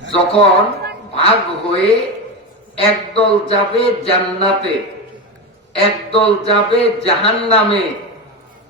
যখন ভাগ হয়ে একদল যাবে জান্নাতে, একদল যাবে জাহান নামে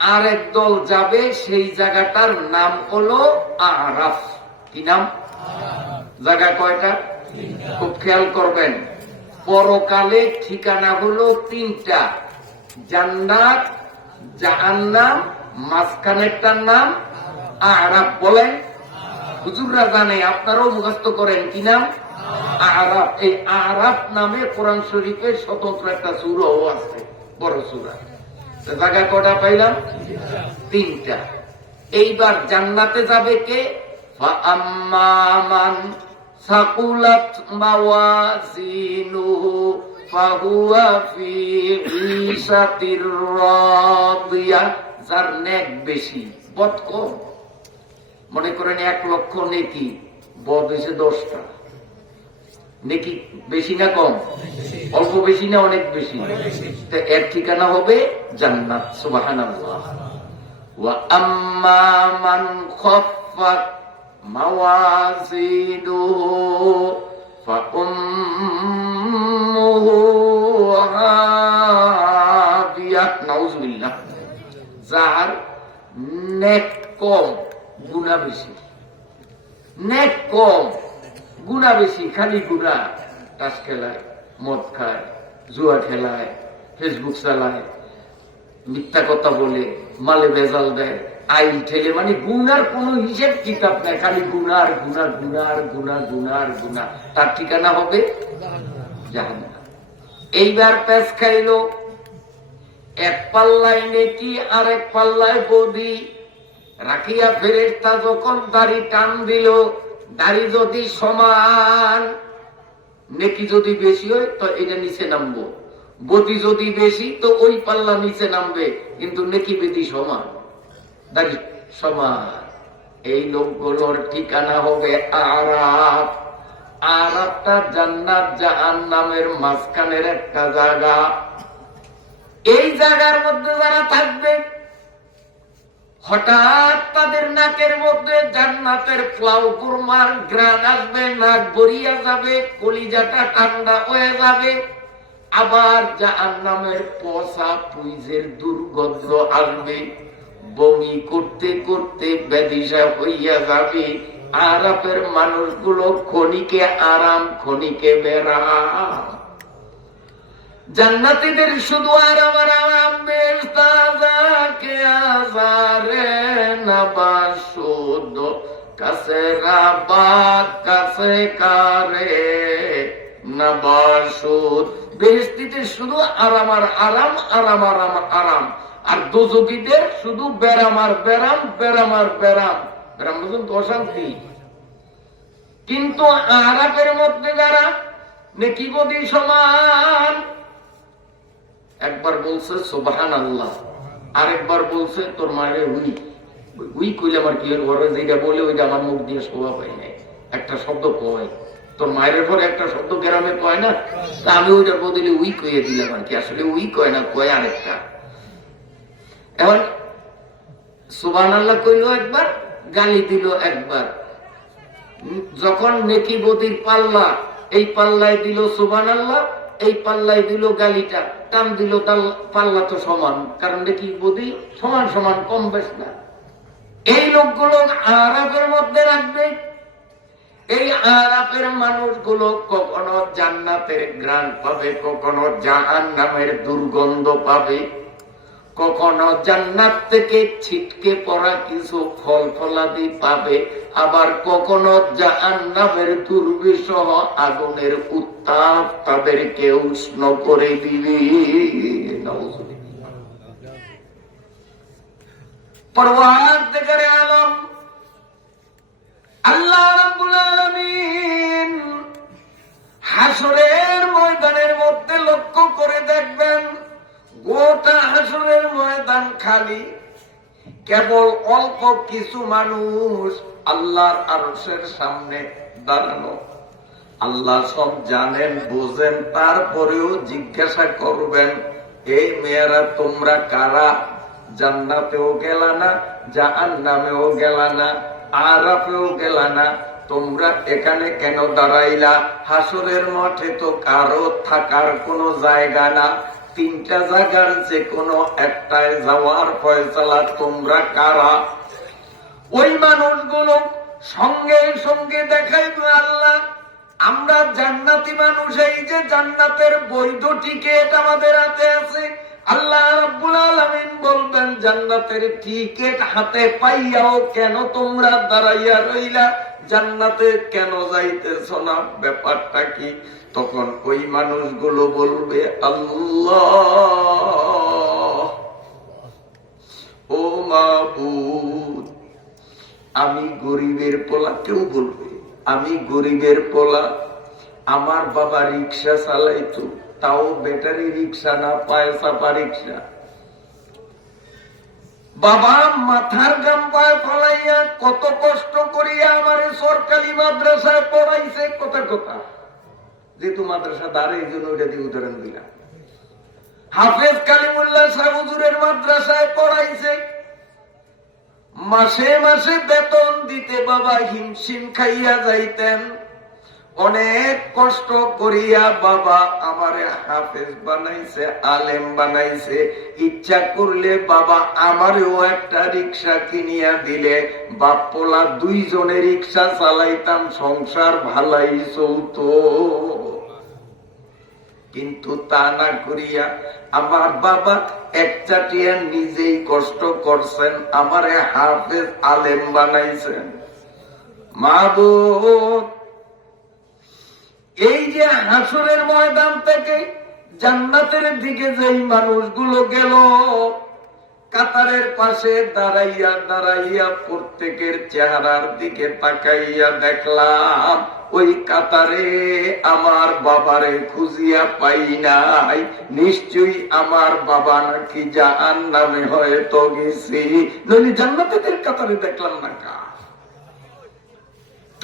আর একদল যাবে সেই জায়গাটার নাম হলো আরাফ। কি নাম? জায়গা কয়টা? খুব খেয়াল করবেন। পরকালে ঠিকানা হলো তিনটা। জান্নাত, জাহান্নাম, মাঝখানেরটার নাম আরাফ। বলেন। হুজুররা জানে, আপনারাও মুখস্থ করেন, কি নাম? আরাফ। এই আরাফ নামে কোরআন শরীফের স্বতন্ত্র একটা সুরও আছে, বড় সুরা। জায়গা কটা পাইলাম? তিনটা। এইবার জান্নাতে যাবে কে? রাদিয়া। যার নেক বেশি বদ কম মনে করেন এক লক্ষ নেকি বদ হয়েছে দশটা। নেকি বেশি না কম? অল্প বেশি না অনেক বেশি? তো এর ঠিকানা হবে জান্নাত সুবাহান যার নেক কম। গুণা বেশি। নেক কম, গুণা বেশি, খালি গুণা। তাস খেলায়, মদ খায়, জুয়া খেলায়, ফেসবুক চালায়, মিথ্যা কথা বলে, মালে ভেজাল দেয় আইল ঠেলে মানে গুনার কোন হিসেব কিতাব নেই, খালি গুনার গুনা গুনার গুনা গুনার গুনা তার ঠিকানা হবে? এইবার প্যাস খাইলো, এক পাল্লায় নেকি আর এক পাল্লায় বদি। রাখিয়া ফেরেস্তা যখন দাড়ি টান দিল, দাড়ি যদি সমান, নেকি যদি বেশি হয়, তো এটা নিচে নামবো। বদি যদি বেশি, তো ওই পাল্লা নিচে নামবে, কিন্তু নেকি বেদি সমান, দাড়ি সমান। এই লোকগুলোর ঠিকানা হবে আরাফ। আরাফটা জান্নাত জাহান নামের মাঝখানের একটা জায়গা। এই জায়গার মধ্যে যারা থাকবে হঠাৎ তাদের নাকের মধ্যে জান্নাতের কুরমার গ্রান আসবে, নাক গড়িয়া যাবে, কলিজাটা ঠান্ডা হয়ে যাবে। আবার নামের পচা পুইজের দুর্গন্ধ আসবে। বমি করতে করতে ব্যাধিসা হইয়া যাবে। আরাপের মানুষগুলো খনিকে আরাম খনিকে বেড়াম জান্নাতীদের শুধু আরাম আর আরাম বেশ তাজাকে আজারে নবাসুদ কাছে রাবাত কাছে কারে নবাসুদ বেহস্তিতে শুধু। আরাম আর আরাম আরাম আরাম আরাম। আর দোজগীদের শুধু বেরাম আর বেরাম বেরাম আর বেরাম বেরাম বুঝুন তো অশান্তি। কিন্তু আরাপের মধ্যে যারা নেকি বদি সমান একবার বলছে সোবাহান আল্লাহ আরেকবার বলছে, তোর মায়ের উই। উই কইলে আমার কি ঘরে যেটা বলে, ওইটা আমার মুখ দিয়ে শোভা পাই নাই। একটা শব্দ কয়। তোর মায়ের পরে একটা শব্দ গ্রামে কয় না? তা আমি ওইটার বদলে উই কইয়ে দিলাম আর কি। আসলে উই কয় না, কয় আরেকটা। এখন সুবান আল্লাহ কইল একবার, গালি দিল একবার। যখন নেকি বদির পাল্লা, এই পাল্লায় দিল সুবান আল্লাহ এই পাল্লায় দিল গালিটা, টান দিল তার পাল্লা তো সমান। কারণ দেখি বদি সমান সমান, কম বেশ না। এই লোকগুলো আরাফের মধ্যে রাখবে। এই আরাফের মানুষগুলো কখনো জান্নাতের গ্রান পাবে, কখনো জাহান নামের দুর্গন্ধ পাবে। কখনো জান্নাত থেকে ছিটকে পড়া কিছু ফল ফলাদি পাবে, আবার কখনো জাহান নামের দুর্বিষহ আগুনের উত্তাপ তাদেরকে উষ্ণ করে দিবে। হাসরের ময়দানের মধ্যে লক্ষ্য করে দেখবেন গোটা হাসরের ময়দান খালি, কেবল অল্প কিছু মানুষ আল্লাহর আরসের সামনে দাঁড়ানো। আল্লাহ সব জানেন, বোঝেন, তারপরেও জিজ্ঞাসা করবেন এই মেয়েরা, তোমরা কারা? জান্নাতেও গেলা না জাহান নামেও গেলা না, আরাফেও গেলা না? তোমরা এখানে কেন দাঁড়াইলা? হাসরের মঠে তো কারও থাকার কোনো জায়গা না। তিনটা জায়গার যে কোনো একটায় যাওয়ার ফয়সালা তোমরা কারা? ওই মানুষগুলো সঙ্গে সঙ্গে দেখাইবে আল্লাহ, আমরা জান্নাতি মানুষ, এই যে জান্নাতের বৈধ টিকেট আমাদের হাতে আছে। আল্লাহ রাব্বুল আলামিন বলবেন, জান্নাতের টিকেট হাতে পাইয়াও কেন তোমরা দাঁড়াইয়া রইলা? জান্নাতে কেন যাইতেছ না? ব্যাপারটা কি? তখন ওই মানুষগুলো বলবে, আল্লাহ, ও মাবুদ, আমি গরিবের পোলা। কেউ বলবে, আমি গরিবের পোলা, আমার বাবা রিক্সা চালাইতো, তাও ব্যাটারি রিক্সা না পায় চাপা রিক্সা। বাবা, মাথার গাম পায়ে ফলাইয়া কত কষ্ট করিয়া আমার সরকারি মাদ্রাসায় পড়াইছে, কথা কথা। যেহেতু মাদ্রাসা দাঁড়ে, এই জন্য ওইটা দিয়ে উদাহরণ দিলাম। হাফেজ কালিমুল্লাহ সাহুজুরের মাদ্রাসায় পড়াইছে। মাসে মাসে বেতন দিতে বাবা হিমশিম খাইয়া যাইতেন। অনেক কষ্ট করিয়া বাবা আমারে হাফেজ বানাইছে, আলেম বানাইছে। ইচ্ছা করলে বাবা আমারও একটা রিক্সা কিনিয়া দিলে। বাপ্পলা দুইজনে রিক্সা চালাইতাম, সংসার ভালাই চলত কিন্তু তা না করিয়া আমার বাবা এক চাটিয়া নিজেই কষ্ট করছেন, আমারে হাফেজ আলেম বানাইছেন। মাহবুব এই যে হাসরের ময়দান থেকে জান্নাতের দিকে যেই মানুষগুলো গেল, কাতারের পাশে দাঁড়াইয়া দাঁড়াইয়া প্রত্যেকের চেহারার দিকে তাকাইয়া দেখলাম, ওই কাতারে আমার বাবারে খুঁজিয়া পাই নাই। নিশ্চয়ই আমার বাবা নাকি জাহান নামে হয়তো গেছি। জান্নাতের কাতারে দেখলাম না কা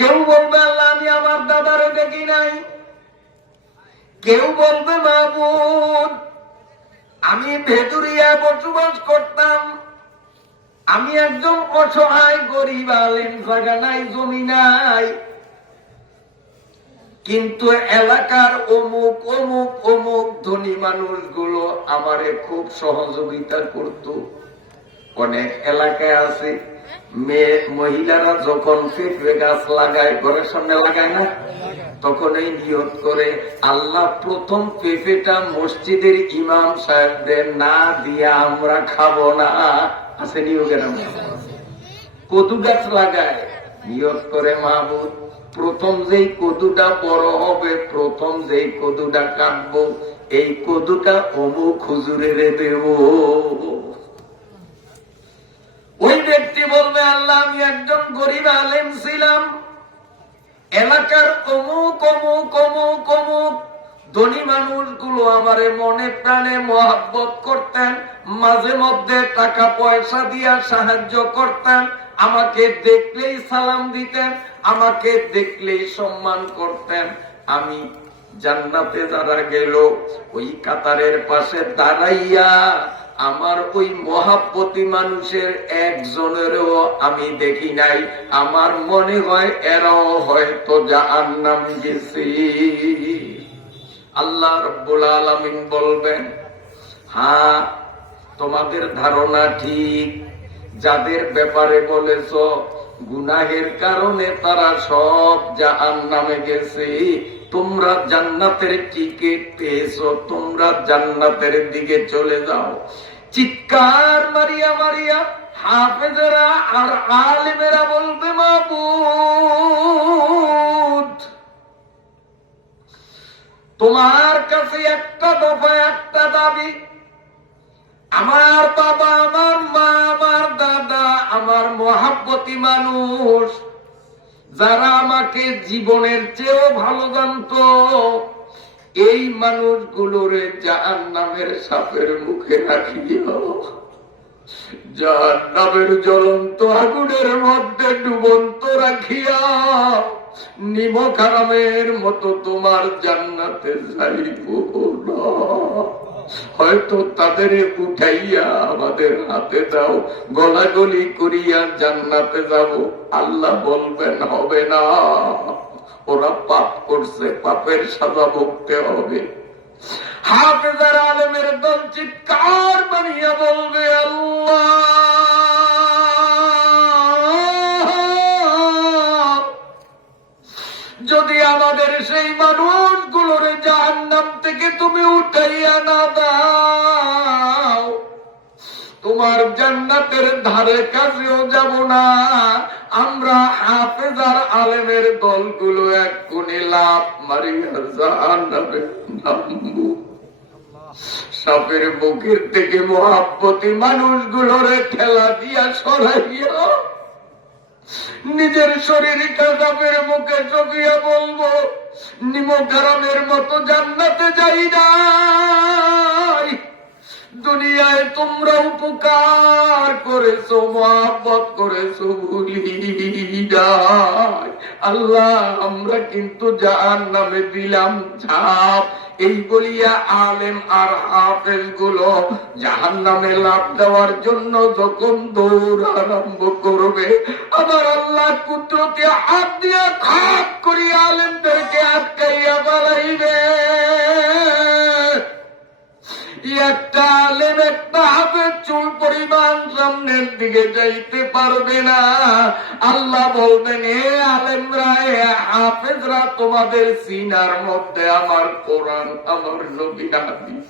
কেউ বলবে, আল্লাহ, আমি আমার দাদারে দেখি নাই। কেউ বলবে মাহবুদ আমি ভেদুরিয়া বসবাস করতাম। আমি একজন অসহায় গরিব আলেম, জায়গা নাই, জমি নাই। কিন্তু এলাকার অমুক অমুক অমুক ধনী মানুষগুলো আমারে খুব সহযোগিতা করত। অনেক এলাকায় আছে। মেয়ে মহিলারা যখন পেঁপে গাছ লাগায়, ঘরের সামনে লাগায় না? তখন এই নিয়ত করে আল্লাহ প্রথম পেঁপেটা মসজিদের ইমাম সাহেবদের না দিয়ে আমরা খাব না। আছে নিয়োগের কদু গাছ লাগায়, নিয়ত করে মাহবুদ প্রথম যেই কদুটা বড় হবে, প্রথম যেই কদুটা কাটবো, এই কদুটা অমুক হুজুরে দেব। ওই ব্যক্তি বলবে, আল্লাহ, আমি একজন গরিব আলেম ছিলাম। এলাকার অমুক অমুক অমুক অমুক ধনী মানুষগুলো আমারে মনে প্রাণে মহাব্বত করতেন, মাঝে মধ্যে টাকা পয়সা দিয়া সাহায্য করতেন, আমাকে দেখলেই সালাম দিতেন, আমাকে দেখলেই সম্মান করতেন। আমি জান্নাতে যারা গেল, ওই কাতারের পাশে দাঁড়াইয়া আমার ওই মহাপতি মানুষের একজনেরও আমি দেখি নাই। আমার মনে হয় এরাও হয়তো জাহান নাম গেছি। আল্লাহ রব্বুল আলমিন বলবেন হ্যাঁ তোমাদের ধারণা ঠিক। যাদের ব্যাপারে বলেছ, গুনাহের কারণে তারা সব জাহান নামে গেছে। তোমরা জান্নাতের টিকিট পেয়েছ, তোমরা জান্নাতের দিকে চলে যাও। চিৎকার মারিয়া মারিয়া হাফেজেরা আর আলেমেরা বলবে, মাবুদ, তোমার কাছে একটা দফা, একটা দাবি। আমার বাবা, আমার মা, আমার দাদা, আমার মহাব্বতী মানুষ, যারা আমাকে জীবনের চেয়েও ভালো জানত এই মানুষগুলোর জাহান নামের সাপের মুখে রাখিও। যার নামের জ্বলন্ত আগুনের মধ্যে ডুবন্ত রাখিয়া নিমক হারামের মতো তোমার জান্নাতে যাইব হয়তো তাদের উঠাইয়া আমাদের হাতে দাও, গলাগলি করিয়া জান্নাতে যাব। আল্লাহ বলবেন, হবে না। ওরা পাপ করছে, পাপের সাজা ভুগতে হবে। হাফেজার আলমের দল চিৎকার বানিয়ে বলবে যদি আমাদের সেই মানুষগুলোর জাহান্নাম থেকে তুমি উঠাইয়া না দাও তোমার জান্নাতের ধারে কাছেও যাব না। আমরা হাফেজার আলেমের দলগুলো এক কোণে লাভ মারিয়া জাহান্নামে নামবো। সাপের মুখের থেকে মহাব্বতী মানুষগুলোরে ঠেলা দিয়া সরাইয়া নিজের শরীর কাসাপের মুখে চকিয়া বলব নিমকারামের মতো জান্নাতে যাই নাই। দুনিয়ায় তোমরা উপকার করেছ, মহাব্বত করেছ আল্লাহ, আমরা কিন্তু জাহান নামে দিলাম ছাপ এই বলিয়া আলেম আর হাফেজগুলো জাহান নামে লাভ দেওয়ার জন্য যখন দৌড় আরম্ভ করবে আবার আল্লাহ কুদরতে হাত দিয়া খাপ করিয়া আলেমদেরকে আটকাইয়া বাড়াইবে একটা আলেম একটা হাফের চুল পরিমাণ সামনের দিকে যাইতে পারবে না। আল্লাহ বলবেন, এ আলেমরা, এ হাফেজরা, তোমাদের সিনার মধ্যে আমার কোরআন, আমার নবী হাদিস।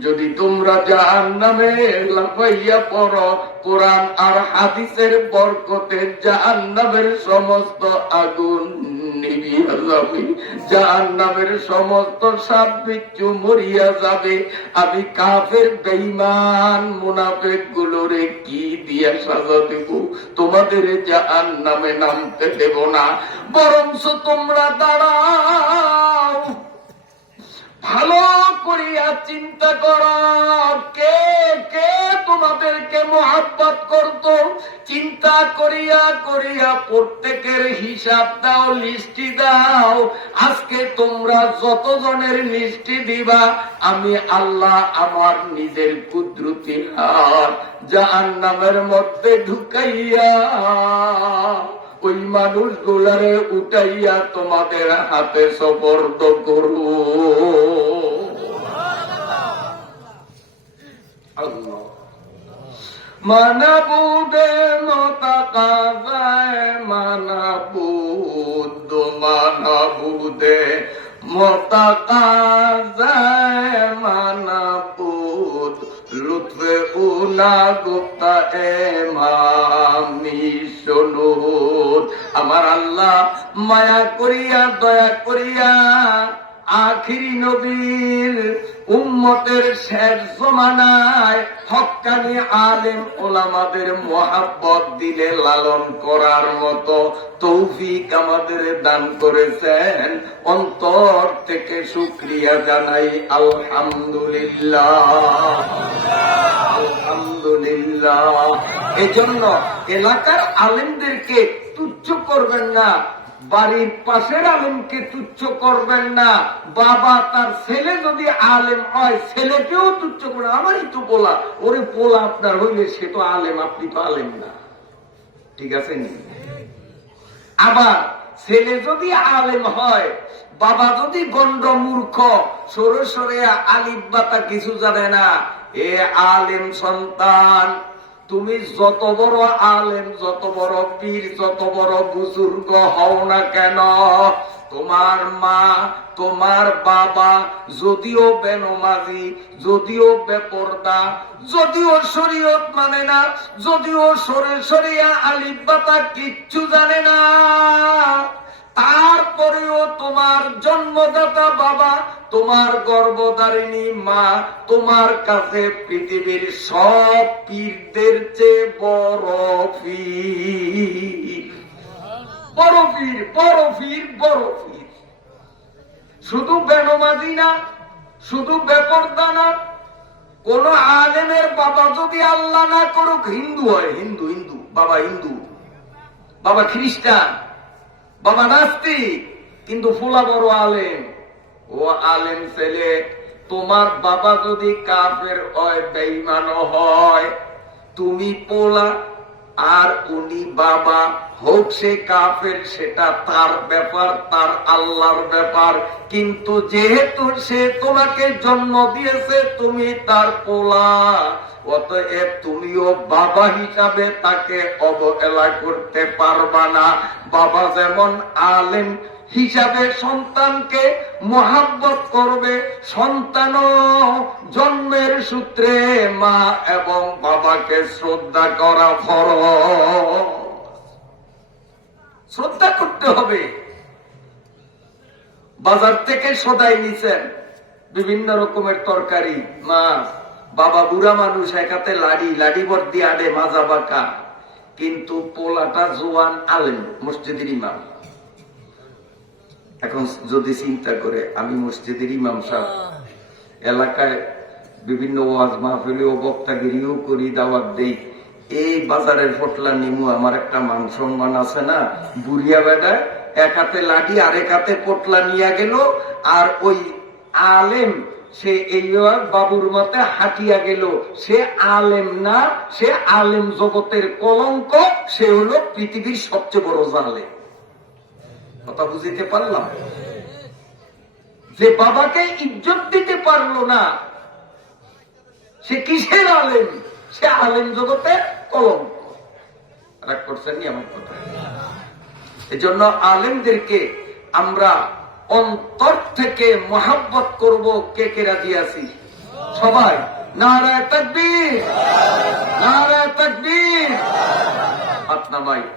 যদি তোমরা জাহান নামে লাফাইয়া পড়ো, কোরআন আর হাদিসের বরকতে জাহান নামের সমস্ত আগুন আমি কাফের বেইমান মুনাফেক গুলোরে কি দিয়া সাজা দেব? তোমাদের জাহান নামে নামতে দেব না। বরঞ্চ তোমরা দাঁড়াও। ভালো করিয়া চিন্তা কর, কে তোমাদেরকে মোহাব্বত করত, চিন্তা করিয়া করিয়া প্রত্যেকের হিসাব দাও, লিস্টি দাও। আজকে তোমরা যতজনের লিস্টি দিবা, আমি আল্লাহ আমার নিজের কুদরতি হাত জাহান নামের মধ্যে ঢুকাইয়া ওই মানুষ গুলারে উঠাইয়া তোমাদের হাতে সবর্দ করু। আল্লাহ। মানাবুদে মতাকাজায় মানাবুদ মানাবুদে মতাকাজায় মানাবুদ লুৎফে উনা গুপ্তা এমামি শোনুন আমার আল্লাহ মায়া করিয়া দয়া করিয়া আখিরি নবীর উম্মতের শেষ জমানায় হক্কানি আলেম ওলামাদের মহাব্বত দিলে লালন করার মতো তৌফিক আমাদের দান করেছেন। অন্তর থেকে শুক্রিয়া জানাই, আলহামদুলিল্লাহ। আলহামদুলিল্লাহ। এজন্য এলাকার আলেমদেরকে তুচ্ছ করবেন না। বাড়ির পাশের আলেমকে তুচ্ছ করবেন না। বাবা, তার ছেলে যদি আলেম হয়, ছেলেকেও তুচ্ছ করবেন আমারই তো পোলা। ওরে পোলা আপনার হইলে সে তো আলেম, আপনি তো আলেম না। ঠিক আছে আবার ছেলে যদি আলেম হয়, বাবা যদি গন্ড মূর্খ, সরে সরে আলিফ বাতা কিছু জানে না। এ আলেম সন্তান। তুমি যত বড় আলেম, যত বড় পীর, যত বড় বুজুর্গ হও না কেন? তোমার মা, তোমার বাবা, যদিও বেনমাজি, যদিও বেপর্দা, যদিও শরীয়ত মানে না, যদিও সরে সরিয়া আলিফ বাতা কিচ্ছু জানে না। তারপরেও তোমার জন্মদাতা বাবা, তোমার গর্ভধারিণী মা, তোমার কাছে পৃথিবীর সব পীরদের চেয়ে বড় পীর। বড় পীর শুধু বেনমাজি না, শুধু বেপর্দা না, কোন আলেমের বাবা যদি আল্লাহ না করুক, হিন্দু হয়, হিন্দু হিন্দু, বাবা হিন্দু, বাবা খ্রিস্টান। বাবা নাস্তিক, কিন্তু ফুলা বড় আলেম। ও আলেম ছেলে, তোমার বাবা যদি কাফের হয় বেইমানও হয়, তুমি পোলা আর উনি বাবা হোক সে কাফের, সেটা তার ব্যাপার, তার আল্লাহর ব্যাপার। কিন্তু যেহেতু সে তোমাকে জন্ম দিয়েছে, তুমি তার পোলা। অতএব তুমিও বাবা হিসাবে তাকে অবহেলা করতে পারবা না। বাবা যেমন আলেম হিসাবে সন্তানকে মহাব্বত করবে সন্তানও জন্মের সূত্রে মা এবং বাবাকে শ্রদ্ধা করা ফরজ। শ্রদ্ধা করতে হবে। বাজার থেকে সদাই নিছেন বিভিন্ন রকমের তরকারি, মাছ। বাবা বুড়া মানুষ একাতে লাড়ি লাড়ি বর্দি আডে মাজা বাঁকা। কিন্তু পোলাটা জোয়ান আলেন মসজিদের ইমাম। এখন যদি চিন্তা করে আমি মসজিদের ইমাম সাহেব এলাকায় বিভিন্ন ওয়াজ মাহফিলে ও বক্তাগিরিও করি দাওয়াত দেই এই বাজারের ফটলা নিমু আমার একটা মান সম্মান আছে না? বুড়িয়া বেটা এক হাতে লাঠি আর এক হাতে পটলা নিয়ে গেল আর ওই আলেম সে এই বাবুর মতে হাঁটিয়া গেল। সে আলেম না সে আলেম জগতের কলঙ্ক সে হলো পৃথিবীর সবচেয়ে বড় জালেম। কথা বুঝিতে পারলাম? যে বাবাকে ইজ্জত দিতে পারল না, সে কিসের আলেম? সে আলেম জগতে কলম। রাগ করছেন নি আমার কথা? এই জন্য আলেমদেরকে আমরা অন্তর থেকে মহাব্বত করব কে কে রাজি আছি? সবাই। নারায় তকবীর! নারায় তকবীর! হাত নামাই।